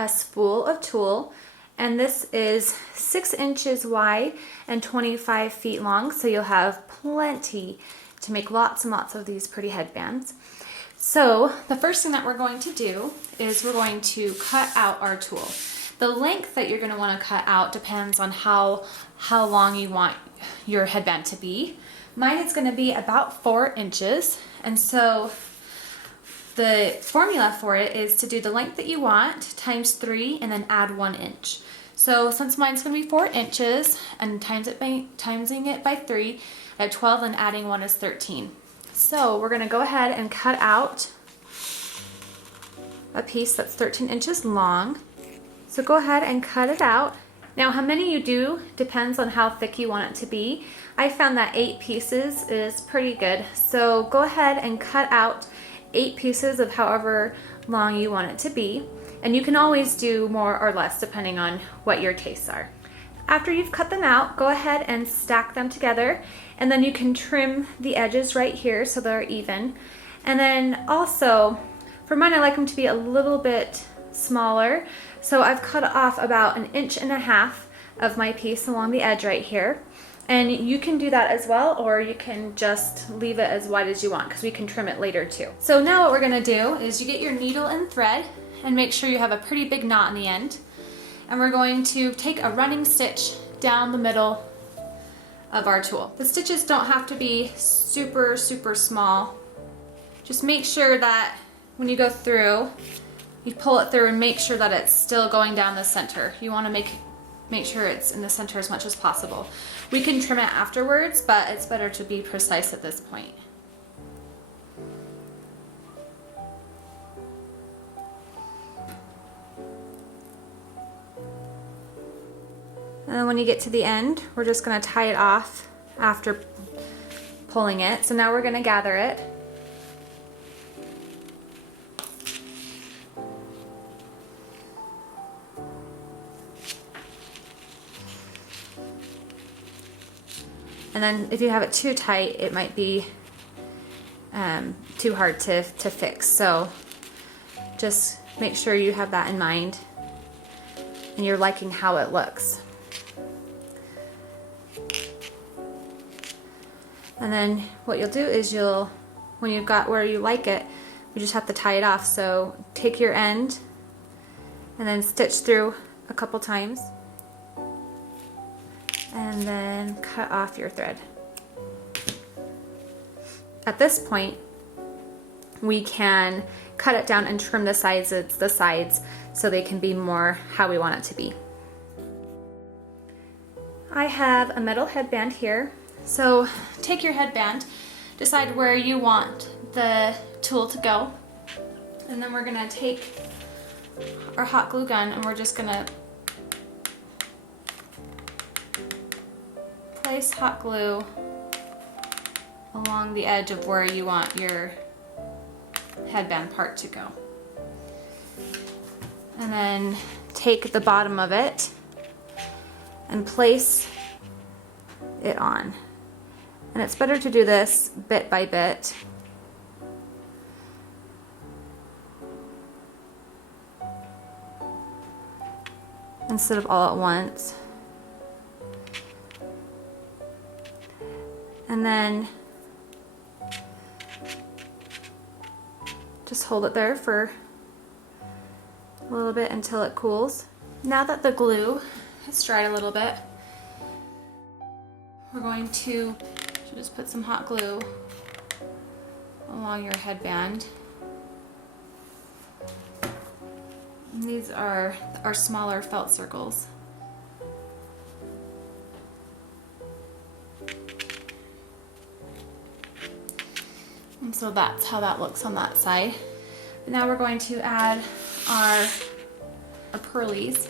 a spool of tulle, and this is 6 inches wide and 25 feet long, so you'll have plenty to make lots and lots of these pretty headbands. So the first thing that we're going to do is we're going to cut out our tulle. The length that you're going to want to cut out depends on how long you want your headband to be. Mine is going to be about 4 inches, and so the formula for it is to do the length that you want times 3 and then add 1 inch. So since mine's going to be 4 inches and timesing it by 3 at 12 and adding 1 is 13. So we're going to go ahead and cut out a piece that's 13 inches long. So go ahead and cut it out. Now how many you do depends on how thick you want it to be. I found that 8 pieces is pretty good. So go ahead and cut out 8 pieces of however long you want it to be. And you can always do more or less depending on what your tastes are. After you've cut them out, go ahead and stack them together, and then you can trim the edges right here so they're even. And then also, for mine I like them to be a little bit smaller, so I've cut off about 1.5 inches of my piece along the edge right here. And you can do that as well, or you can just leave it as wide as you want because we can trim it later too. So now what we're gonna do is you get your needle and thread and make sure you have a pretty big knot in the end. And we're going to take a running stitch down the middle of our tulle. The stitches don't have to be super small. Just make sure that when you go through, you pull it through and make sure that it's still going down the center. You want to make sure it's in the center as much as possible. We can trim it afterwards, but it's better to be precise at this point. And then when you get to the end, we're just going to tie it off after pulling it. So now we're going to gather it. And then if you have it too tight, it might be too hard to fix. So just make sure you have that in mind and you're liking how it looks. And then what you'll do is when you've got where you like it, you just have to tie it off. So take your end and then stitch through a couple times and then cut off your thread. At this point, we can cut it down and trim the sides so they can be more how we want it to be. I have a metal headband here. So take your headband, decide where you want the tulle to go, and then we're gonna take our hot glue gun and we're just gonna place hot glue along the edge of where you want your headband part to go. And then take the bottom of it and place it on. And it's better to do this bit by bit. Instead of all at once. And then just hold it there for a little bit until it cools. Now that the glue has dried a little bit, we're going to just put some hot glue along your headband. And these are our smaller felt circles. And so that's how that looks on that side. But now we're going to add our pearlies.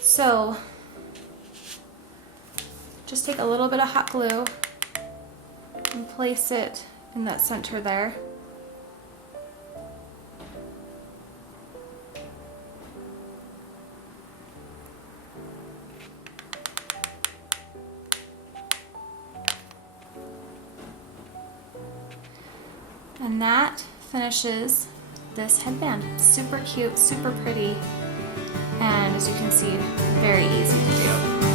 So just take a little bit of hot glue and place it in that center there. And that finishes this headband. It's super cute, super pretty. And as you can see, very easy to do.